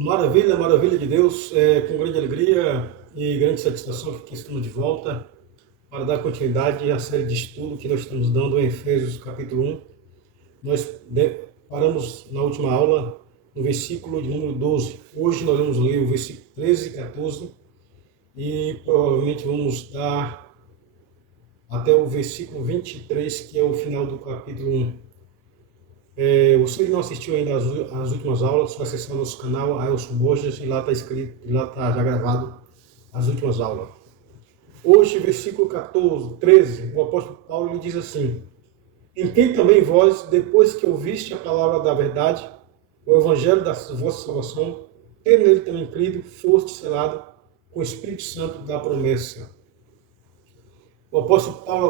Maravilha, maravilha de Deus, com grande alegria e grande satisfação que estamos de volta para dar continuidade à série de estudo que nós estamos dando em Efésios capítulo 1. Paramos na última aula no versículo de número 12. Hoje nós vamos ler o versículo 13 e 14 e provavelmente vamos dar até o versículo 23, que é o final do capítulo 1. Você que não assistiu ainda às últimas aulas, só acessar o nosso canal, Ailson Borges, e lá está escrito, e lá está já gravado as últimas aulas. Hoje, versículo 13, o apóstolo Paulo ele diz assim: em quem também vós, depois que ouviste a palavra da verdade, o evangelho da vossa salvação, tendo nele também crido, foste selado com o Espírito Santo da promessa. O apóstolo Paulo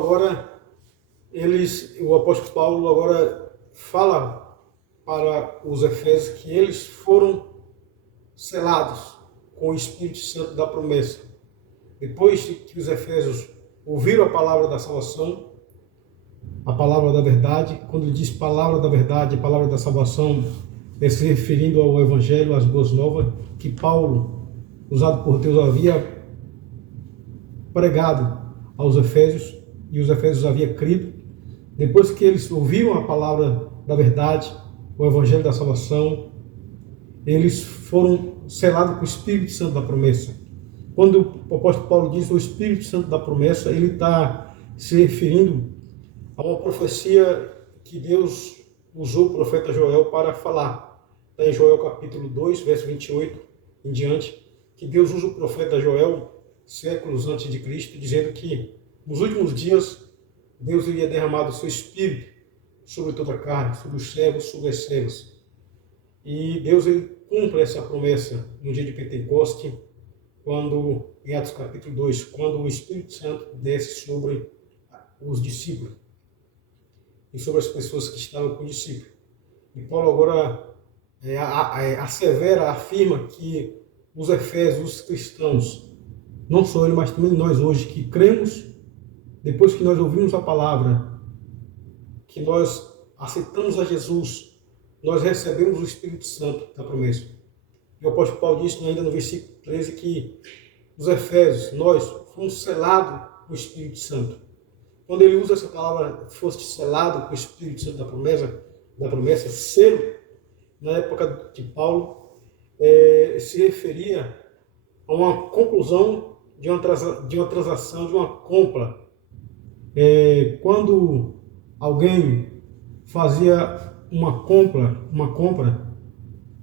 agora fala para os Efésios que eles foram selados com o Espírito Santo da promessa. Depois que os Efésios ouviram a palavra da salvação, a palavra da verdade, quando ele diz palavra da verdade, palavra da salvação, é se referindo ao Evangelho, às boas novas, que Paulo, usado por Deus, havia pregado aos Efésios, e os Efésios haviam crido. Depois que eles ouviram a palavra da verdade, o Evangelho da salvação, eles foram selados com o Espírito Santo da promessa. Quando o apóstolo Paulo diz o Espírito Santo da promessa, ele está se referindo a uma profecia que Deus usou o profeta Joel para falar. Está em Joel capítulo 2, verso 28 em diante, que Deus usa o profeta Joel séculos antes de Cristo, dizendo que nos últimos dias Deus iria derramar o seu Espírito sobre toda a carne, sobre os servos, sobre as servas. E Deus ele cumpre essa promessa no dia de Pentecoste, quando, em Atos capítulo 2, quando o Espírito Santo desce sobre os discípulos e sobre as pessoas que estavam com o discípulo. E Paulo agora afirma que os Efésios, os cristãos, não só ele, mas também nós hoje, que cremos, depois que nós ouvimos a palavra, que nós aceitamos a Jesus, nós recebemos o Espírito Santo da promessa. E o apóstolo Paulo disse ainda no versículo 13 que os Efésios, nós fomos selados com o Espírito Santo. Quando ele usa essa palavra, foste selado com o Espírito Santo da promessa, selo, na época de Paulo, se referia a uma conclusão de uma transação, de uma compra. Quando alguém fazia uma compra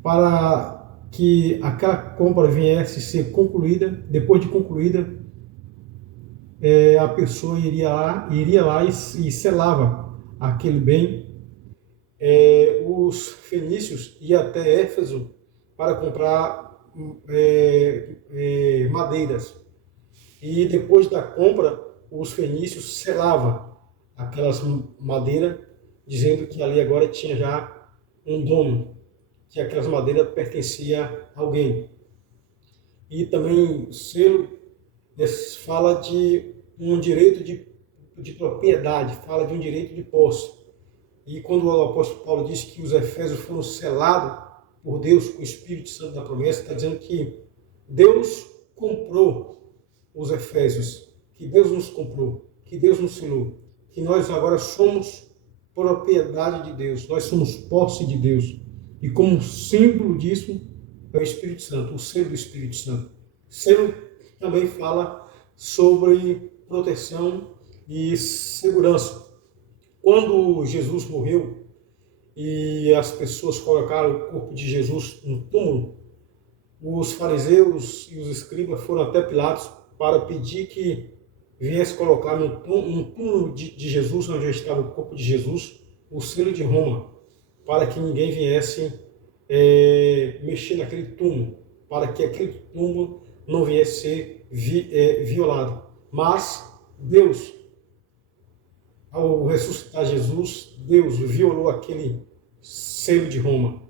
para que aquela compra viesse a ser concluída, depois de concluída, a pessoa iria lá e selava aquele bem. Os fenícios iam até Éfeso para comprar madeiras. E depois da compra, os fenícios selavam aquelas madeiras, dizendo que ali agora tinha já um dono, que aquelas madeiras pertenciam a alguém. E também selo fala de um direito de propriedade, fala de um direito de posse. E quando o apóstolo Paulo diz que os Efésios foram selados por Deus com o Espírito Santo da promessa, está dizendo que Deus comprou os Efésios, que Deus nos comprou, que Deus nos selou, que nós agora somos propriedade de Deus, nós somos posse de Deus. E como símbolo disso é o Espírito Santo, o selo do Espírito Santo. Selo também fala sobre proteção e segurança. Quando Jesus morreu e as pessoas colocaram o corpo de Jesus no túmulo, os fariseus e os escribas foram até Pilatos para pedir que viesse colocar no túmulo de Jesus, onde estava o corpo de Jesus, o selo de Roma, para que ninguém viesse mexer naquele túmulo, para que aquele túmulo não viesse ser violado. Mas Deus, ao ressuscitar Jesus, Deus violou aquele selo de Roma,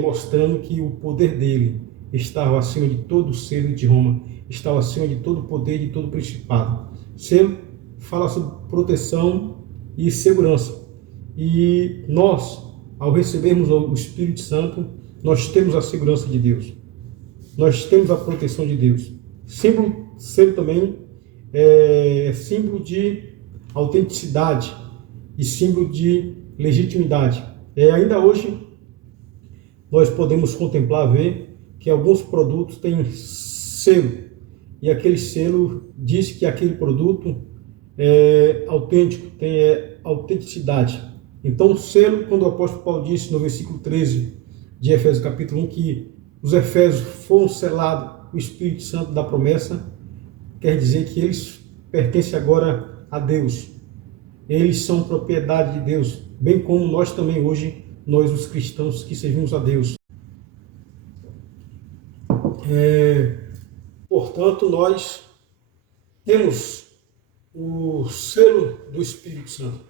mostrando que o poder dele estava acima de todo o selo de Roma, estava acima de todo o poder, de todo o principado. Selo fala sobre proteção e segurança. E nós, ao recebermos o Espírito Santo, nós temos a segurança de Deus. Nós temos a proteção de Deus. Selo também é símbolo de autenticidade e símbolo de legitimidade. Ainda hoje, nós podemos contemplar, ver que alguns produtos têm selo, e aquele selo diz que aquele produto é autêntico, tem autenticidade. Então, o selo, quando o apóstolo Paulo disse no versículo 13 de Efésios capítulo 1, que os Efésios foram selados com o Espírito Santo da promessa, quer dizer que eles pertencem agora a Deus. Eles são propriedade de Deus, bem como nós também hoje, nós os cristãos que servimos a Deus. Portanto, nós temos o selo do Espírito Santo.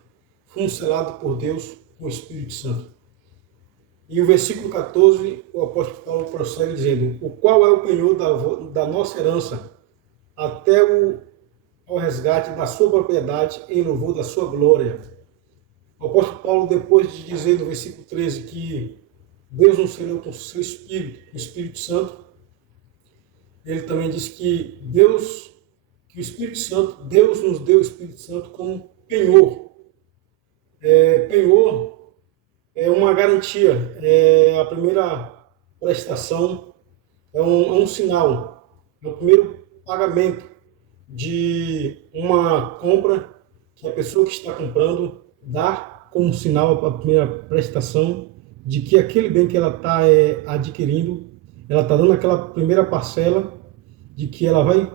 Fomos selados por Deus com o Espírito Santo. E o versículo 14, o apóstolo Paulo prossegue dizendo: o qual é o penhor da nossa herança, até ao resgate da sua propriedade, em louvor da sua glória. O apóstolo Paulo, depois de dizer no versículo 13 que Deus nos selou com o seu Espírito, o Espírito Santo, ele também diz que Deus nos deu o Espírito Santo como penhor. Penhor é uma garantia, é a primeira prestação, é um sinal, é o primeiro pagamento de uma compra que a pessoa que está comprando dá como sinal, a primeira prestação de que aquele bem que ela está adquirindo, ela está dando aquela primeira parcela, de que ela vai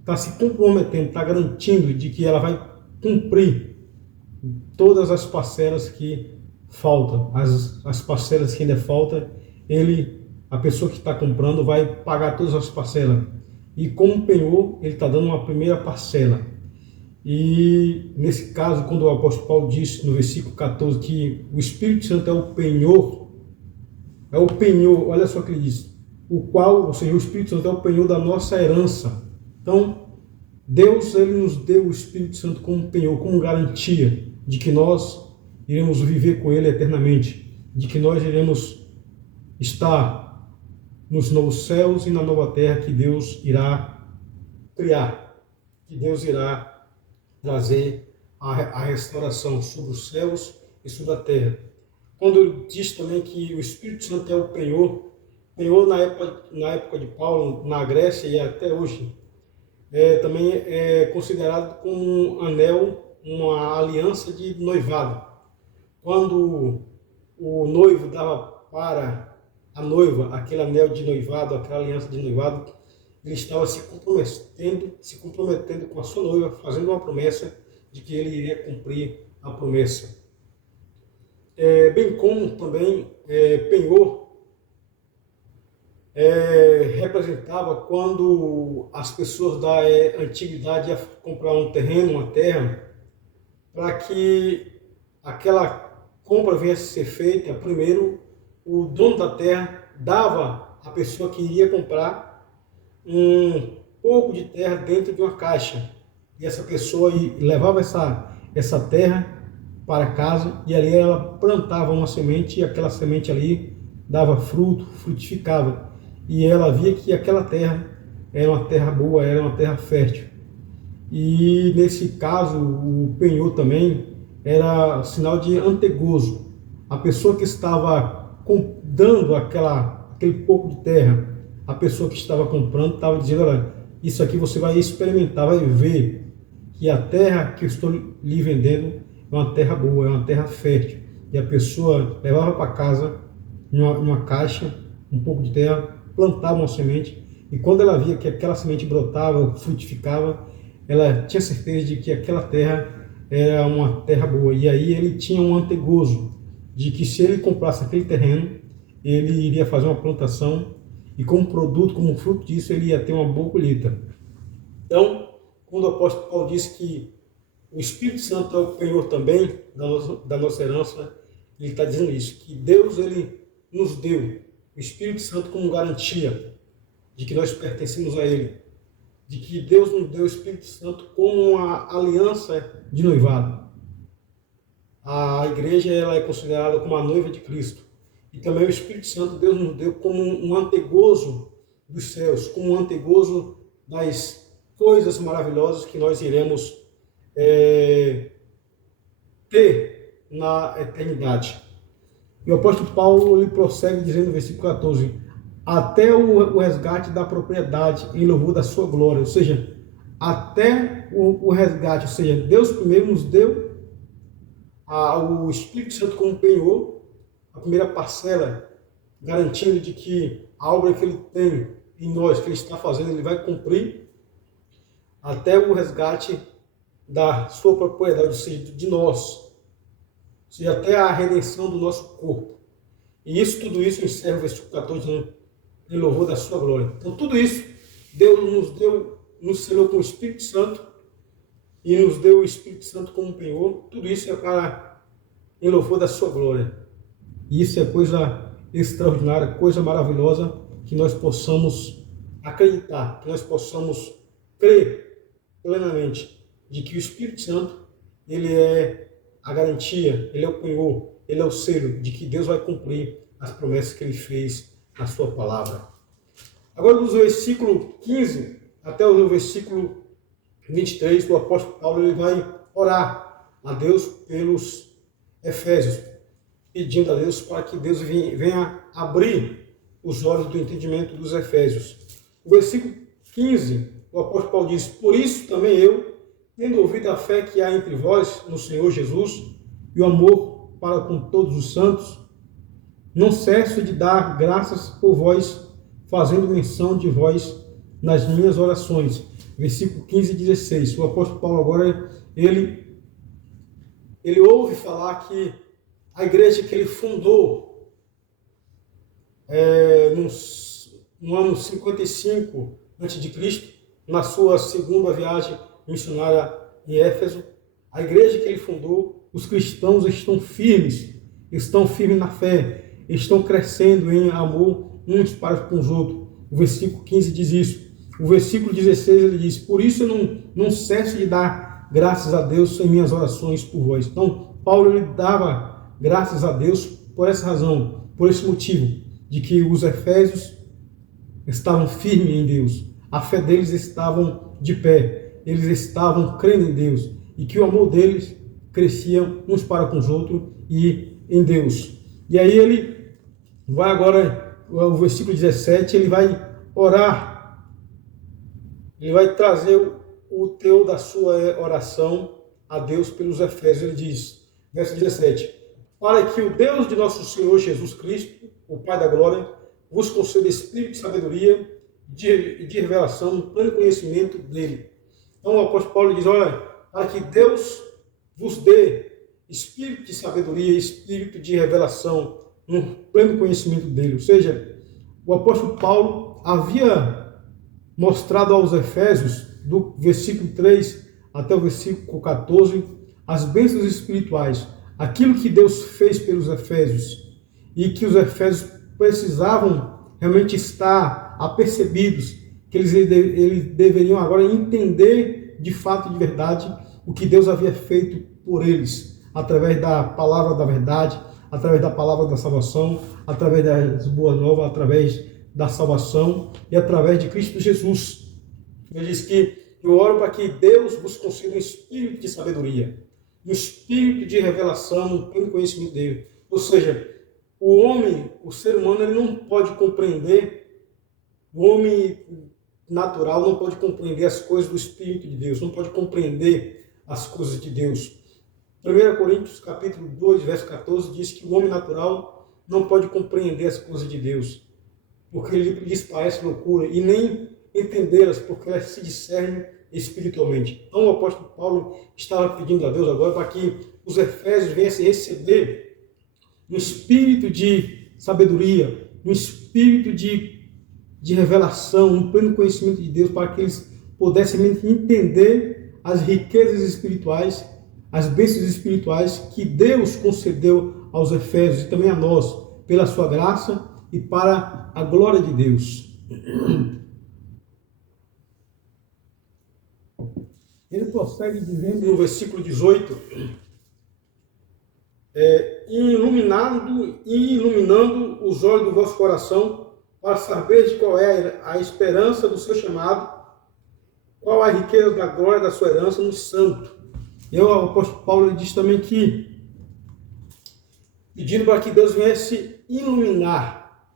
estar se comprometendo, está garantindo de que ela vai cumprir todas as parcelas que faltam, as parcelas que ainda faltam, a pessoa que está comprando vai pagar todas as parcelas. E como penhor, ele está dando uma primeira parcela. E nesse caso, quando o apóstolo Paulo disse no versículo 14 que o Espírito Santo é o penhor, olha só o que ele diz, ou seja, o Espírito Santo é o penhor da nossa herança. Então, Deus, ele nos deu o Espírito Santo como penhor, como garantia de que nós iremos viver com ele eternamente, de que nós iremos estar nos novos céus e na nova terra que Deus irá criar, que Deus irá trazer a restauração sobre os céus e sobre a terra. Quando ele diz também que o Espírito Santo é o penhor na época de Paulo, na Grécia e até hoje, também é considerado como um anel, uma aliança de noivado. Quando o noivo dava para a noiva aquele anel de noivado, aquela aliança de noivado, ele estava se comprometendo com a sua noiva, fazendo uma promessa de que ele iria cumprir a promessa. Bem como também penhor representava quando as pessoas da antiguidade iam comprar um terreno, uma terra, para que aquela compra viesse a ser feita, primeiro o dono da terra dava à pessoa que iria comprar um pouco de terra dentro de uma caixa. E essa pessoa levava essa terra para casa e ali ela plantava uma semente e aquela semente ali dava fruto, frutificava. E ela via que aquela terra era uma terra boa, era uma terra fértil. E nesse caso, o penhor também era sinal de antegozo. A pessoa que estava dando aquele pouco de terra, a pessoa que estava comprando estava dizendo: olha, isso aqui você vai experimentar, vai ver que a terra que eu estou lhe vendendo é uma terra boa, é uma terra fértil. E a pessoa levava para casa, numa caixa, um pouco de terra, plantava uma semente, e quando ela via que aquela semente brotava, frutificava, ela tinha certeza de que aquela terra era uma terra boa. E aí ele tinha um antegozo de que se ele comprasse aquele terreno, ele iria fazer uma plantação e como produto, como fruto disso, ele ia ter uma boa colheita. Então, quando o apóstolo Paulo diz que o Espírito Santo é o penhor também da nossa herança, ele está dizendo isso, que Deus ele nos deu o Espírito Santo como garantia de que nós pertencemos a ele, de que Deus nos deu o Espírito Santo como uma aliança de noivado. A igreja ela é considerada como a noiva de Cristo. E também o Espírito Santo Deus nos deu como um antegozo dos céus, como um antegozo das coisas maravilhosas que nós iremos ter na eternidade. E o apóstolo Paulo ele prossegue dizendo no versículo 14: até o resgate da propriedade em louvor da sua glória. Ou seja, até o resgate. Ou seja, Deus primeiro nos deu o Espírito Santo como penhor, a primeira parcela, garantindo de que a obra que ele tem em nós, que ele está fazendo, ele vai cumprir, até o resgate da sua propriedade, ou seja, de nós. Ou seja, até a redenção do nosso corpo. E isso, tudo isso encerra o versículo 14, em louvor da sua glória. Então, tudo isso, Deus nos selou com o Espírito Santo e nos deu o Espírito Santo como penhor. Tudo isso é em louvor da sua glória. E isso é coisa extraordinária, coisa maravilhosa, que nós possamos acreditar, que nós possamos crer plenamente de que o Espírito Santo, ele é a garantia, ele é o penhor, ele é o selo de que Deus vai cumprir as promessas que ele fez na sua palavra. Agora, do versículo 15 até o versículo 23, o apóstolo Paulo ele vai orar a Deus pelos Efésios, pedindo a Deus para que Deus venha abrir os olhos do entendimento dos Efésios. O versículo 15, o apóstolo Paulo diz: por isso também eu, tendo ouvido a fé que há entre vós no Senhor Jesus e o amor para com todos os santos, não cesso de dar graças por vós, fazendo menção de vós nas minhas orações. Versículo 15 e 16. O apóstolo Paulo agora, ele ouve falar que a igreja que ele fundou no ano 55 a.C., na sua segunda viagem missionária em Éfeso, a igreja que ele fundou, os cristãos estão firmes na fé, estão crescendo em amor uns para com os outros. O versículo 15 diz isso. O versículo 16 ele diz: por isso eu não cesso de dar graças a Deus em minhas orações por vós. Então, Paulo ele dava graças a Deus por essa razão, por esse motivo, de que os Efésios estavam firmes em Deus, a fé deles estavam de pé, eles estavam crendo em Deus, e que o amor deles crescia uns para com os outros e em Deus. E aí ele vai agora, o versículo 17, ele vai orar, ele vai trazer o teor da sua oração a Deus pelos Efésios. Ele diz, verso 17: para que o Deus de nosso Senhor Jesus Cristo, o Pai da glória, vos conceda espírito de sabedoria e de revelação no pleno conhecimento dele. Então o apóstolo Paulo diz: olha, para que Deus vos dê espírito de sabedoria e espírito de revelação no pleno conhecimento dele. Ou seja, o apóstolo Paulo havia mostrado aos Efésios, do versículo 3 até o versículo 14, as bênçãos espirituais, aquilo que Deus fez pelos Efésios, e que os Efésios precisavam realmente estar apercebidos, que eles deveriam agora entender de fato e de verdade o que Deus havia feito por eles, através da palavra da verdade, através da palavra da salvação, através das boas novas, através da salvação e através de Cristo Jesus. Ele diz que eu oro para que Deus vos conceda um espírito de sabedoria, um espírito de revelação, um pleno conhecimento dele. Ou seja, o homem, o ser humano, ele não pode compreender, o homem natural não pode compreender as coisas do Espírito de Deus, não pode compreender as coisas de Deus. 1 Coríntios capítulo 2, verso 14, diz que o homem natural não pode compreender as coisas de Deus, porque ele lhes parece loucura, e nem entendê-las, porque elas se discernem espiritualmente. Então o apóstolo Paulo estava pedindo a Deus agora para que os Efésios viessem receber um espírito de sabedoria, um espírito de revelação, um pleno conhecimento de Deus, para que eles pudessem entender as riquezas espirituais, as bênçãos espirituais que Deus concedeu aos Efésios e também a nós, pela sua graça e para a glória de Deus. Ele prossegue dizendo no versículo 18: iluminando os olhos do vosso coração, para saber qual é a esperança do seu chamado, qual a riqueza da glória da sua herança no santo. E o apóstolo Paulo diz também que, pedindo para que Deus viesse iluminar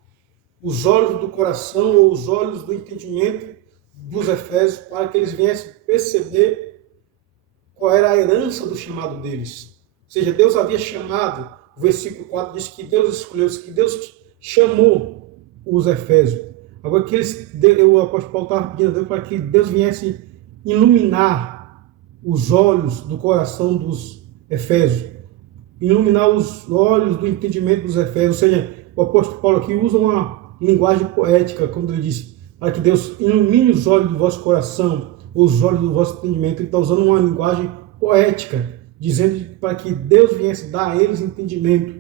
os olhos do coração ou os olhos do entendimento dos Efésios, para que eles viessem perceber qual era a herança do chamado deles. Ou seja, Deus havia chamado, o versículo 4 diz que Deus escolheu, que Deus chamou os Efésios. Agora, o apóstolo Paulo estava pedindo a Deus para que Deus viesse iluminar os olhos do coração dos Efésios, iluminar os olhos do entendimento dos Efésios. Ou seja, o apóstolo Paulo aqui usa uma linguagem poética, como ele disse, para que Deus ilumine os olhos do vosso coração, os olhos do vosso entendimento. Ele está usando uma linguagem poética, dizendo para que Deus viesse dar a eles entendimento,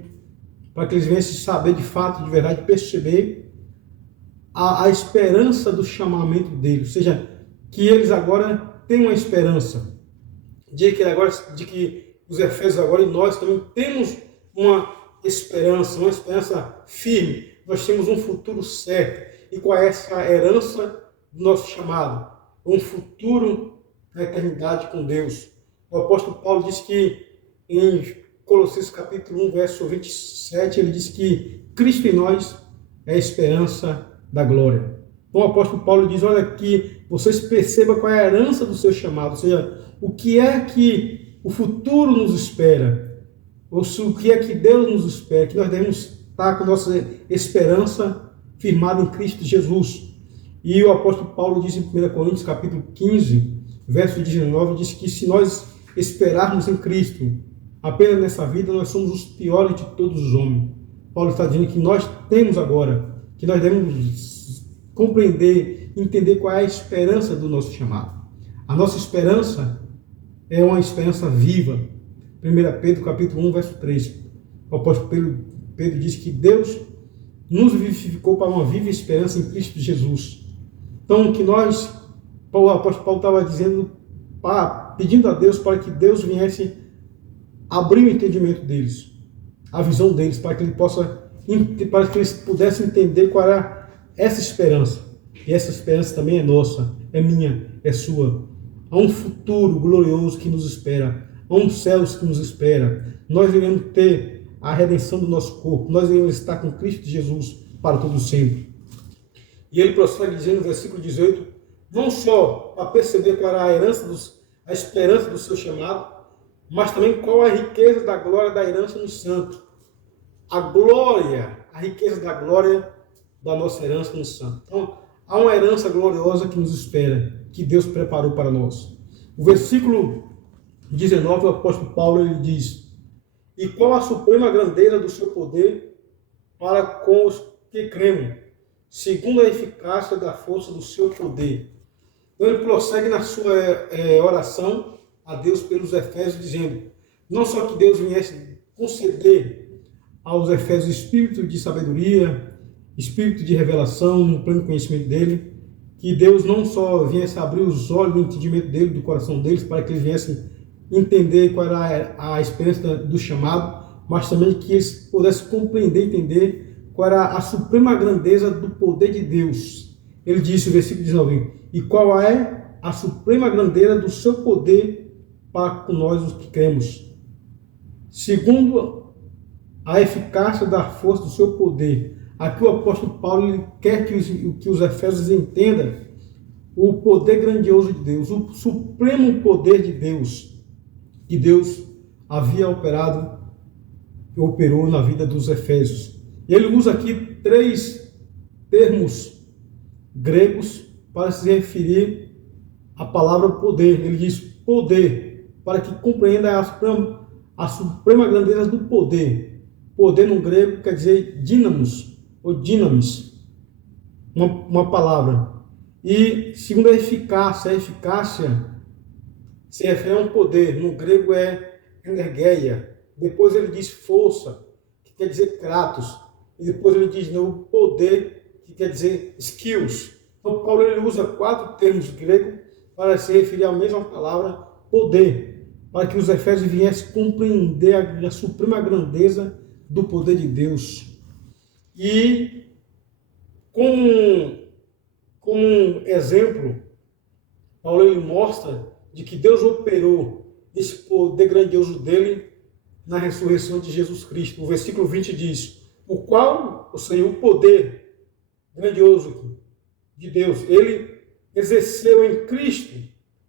para que eles viessem saber de fato, de verdade, perceber a esperança do chamamento deles. Ou seja, que eles agora têm uma esperança, de que os Efésios agora e nós também temos uma esperança firme. Nós temos um futuro certo. E qual é essa herança do nosso chamado? Um futuro na eternidade com Deus. O apóstolo Paulo diz que em Colossenses capítulo 1, verso 27, ele diz que Cristo em nós é a esperança da glória. Então o apóstolo Paulo diz, olha, que vocês percebam qual é a herança do seu chamado, ou seja, o que é que o futuro nos espera, ou o que é que Deus nos espera, que nós devemos estar com nossa esperança firmada em Cristo Jesus. E o apóstolo Paulo diz em 1 Coríntios capítulo 15, verso 19, diz que se nós esperarmos em Cristo apenas nessa vida, nós somos os piores de todos os homens. Paulo está dizendo que nós temos agora, que nós devemos compreender, entender qual é a esperança do nosso chamado. A nossa esperança é uma esperança viva. 1 Pedro capítulo 1, verso 3. O apóstolo Pedro diz que Deus nos vivificou para uma viva esperança em Cristo Jesus. Então, que nós, o apóstolo Paulo estava dizendo, pedindo a Deus para que Deus viesse abrir o entendimento deles, a visão deles, para que eles pudessem entender qual era essa esperança. E essa esperança também é nossa, é minha, é sua. Há um futuro glorioso que nos espera, há um céu que nos espera. Nós iremos ter a redenção do nosso corpo, nós iremos estar com Cristo Jesus para todo sempre. E ele prossegue dizendo no versículo 18, não só para perceber qual era a esperança do seu chamado, mas também qual a riqueza da glória da herança no santo. A riqueza da glória da nossa herança no santo. Então, há uma herança gloriosa que nos espera, que Deus preparou para nós. O versículo 19, o apóstolo Paulo ele diz, e qual a suprema grandeza do seu poder para com os que cremos, segundo a eficácia da força do seu poder. Então ele prossegue na sua oração a Deus pelos Efésios, dizendo, não só que Deus viesse conceder aos Efésios espírito de sabedoria, espírito de revelação, no pleno conhecimento dele, que Deus não só viesse abrir os olhos do entendimento dele, do coração deles, para que eles viessem entender qual era a experiência do chamado, mas também que eles pudessem compreender e entender qual era a suprema grandeza do poder de Deus. Ele disse, no versículo 19, e qual é a suprema grandeza do seu poder para com nós os que cremos, segundo a eficácia da força do seu poder. Aqui o apóstolo Paulo ele quer que os Efésios entendam o poder grandioso de Deus, o supremo poder de Deus, que Deus havia operou na vida dos Efésios. E ele usa aqui 3 termos gregos para se referir à palavra poder. Ele diz poder, para que compreenda a suprema grandeza do poder. Poder no grego quer dizer dínamos, ou dinamis, uma palavra. E segundo a eficácia se refere a um poder, no grego é energeia. Depois ele diz força, que quer dizer kratos. E depois ele diz no poder, que quer dizer skills. Então Paulo ele usa 4 termos gregos para se referir à mesma palavra poder. para que os efésios viessem compreender a suprema grandeza do poder de Deus. E como um exemplo, Paulo ele mostra de que Deus operou esse poder grandioso dele na ressurreição de Jesus Cristo. O versículo 20 diz: o qual, ou seja, o poder grandioso de Deus, ele exerceu em Cristo,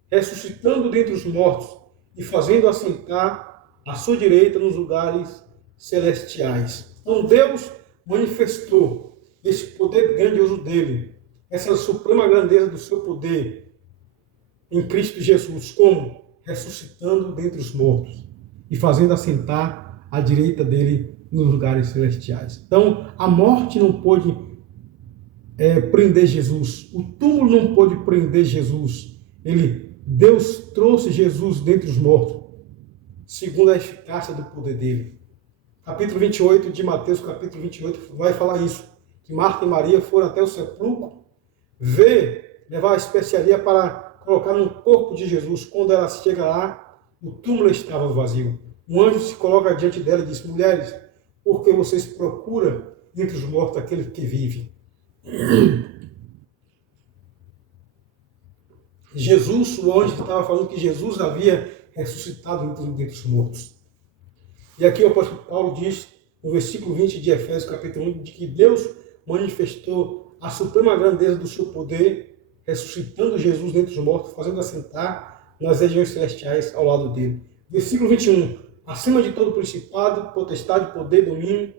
ressuscitando dentre os mortos e fazendo assentar à sua direita nos lugares celestiais. Então Deus manifestou esse poder grandioso dele, essa suprema grandeza do seu poder em Cristo Jesus, como? Ressuscitando dentre os mortos e fazendo assentar à direita dele nos lugares celestiais. Então, a morte não pôde prender Jesus, o túmulo não pôde prender Jesus. Deus trouxe Jesus dentre os mortos, segundo a eficácia do poder dele. Capítulo 28 de Mateus, capítulo 28, vai falar isso, que Marta e Maria foram até o sepulcro levar a especiaria para colocar no corpo de Jesus. Quando ela chega lá, o túmulo estava vazio. Um anjo se coloca diante dela e diz: mulheres, por que vocês procuram entre os mortos aquele que vive? Jesus, o anjo estava falando que Jesus havia ressuscitado dentre os mortos. E aqui o apóstolo Paulo diz, no versículo 20 de Efésios, capítulo 1, de que Deus manifestou a suprema grandeza do seu poder, ressuscitando Jesus dentre os mortos, fazendo assentar nas regiões celestiais ao lado dele. Versículo 21. Acima de todo principado, potestade, poder, domínio,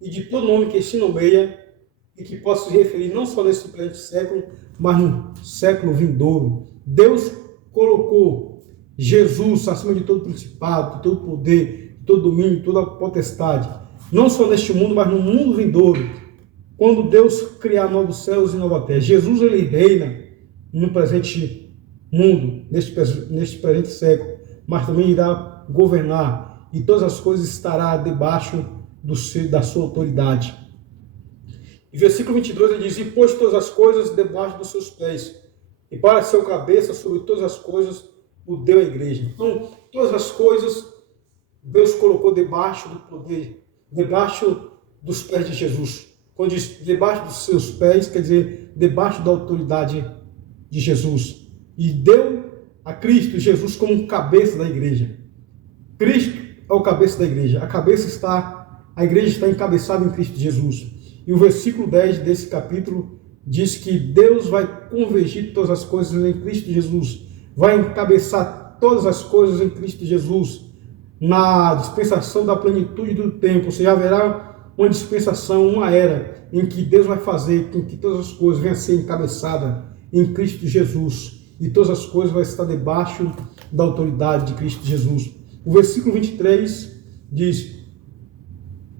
e de todo nome que se nomeia, e que possa se referir não só nesse presente século, mas no século vindouro. Deus colocou Jesus acima de todo principado, de todo poder, de todo domínio, de toda potestade, não só neste mundo, mas no mundo vindouro. Quando Deus criar novos céus e nova terra, Jesus ele reina no presente mundo, neste presente século, mas também irá governar, e todas as coisas estará debaixo da sua autoridade. E versículo 22 ele diz: e pôs todas as coisas debaixo dos seus pés, e para seu cabeça sobre todas as coisas o deu à igreja. Então, todas as coisas Deus colocou debaixo do poder, debaixo dos pés de Jesus. Quando diz debaixo dos seus pés, quer dizer debaixo da autoridade de Jesus. E deu a Cristo Jesus como cabeça da igreja. Cristo é o cabeça da igreja. A igreja está encabeçada em Cristo Jesus. E o versículo 10 desse capítulo diz que Deus vai convergir todas as coisas em Cristo Jesus, vai encabeçar todas as coisas em Cristo Jesus, na dispensação da plenitude do tempo. Ou seja, haverá uma dispensação, uma era, em que Deus vai fazer com que todas as coisas venham a ser encabeçadas em Cristo Jesus, e todas as coisas vão estar debaixo da autoridade de Cristo Jesus. O versículo 23 diz: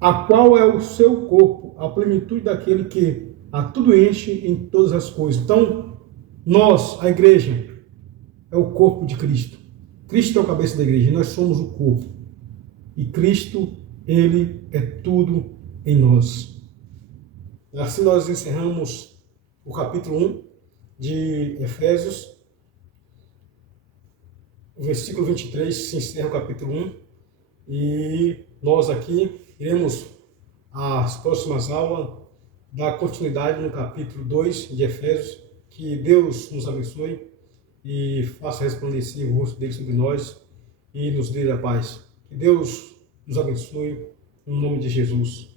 a qual é o seu corpo, a plenitude daquele que a tudo enche em todas as coisas. Então, nós, a igreja, é o corpo de Cristo. Cristo é o cabeça da igreja, nós somos o corpo. E Cristo, ele é tudo em nós. Assim nós encerramos o capítulo 1 de Efésios. O versículo 23 se encerra o capítulo 1. E nós aqui iremos, as próximas aulas, dar continuidade no capítulo 2 de Efésios. Que Deus nos abençoe e faça resplandecer o rosto dele sobre nós e nos dê a paz. Que Deus nos abençoe, no nome de Jesus.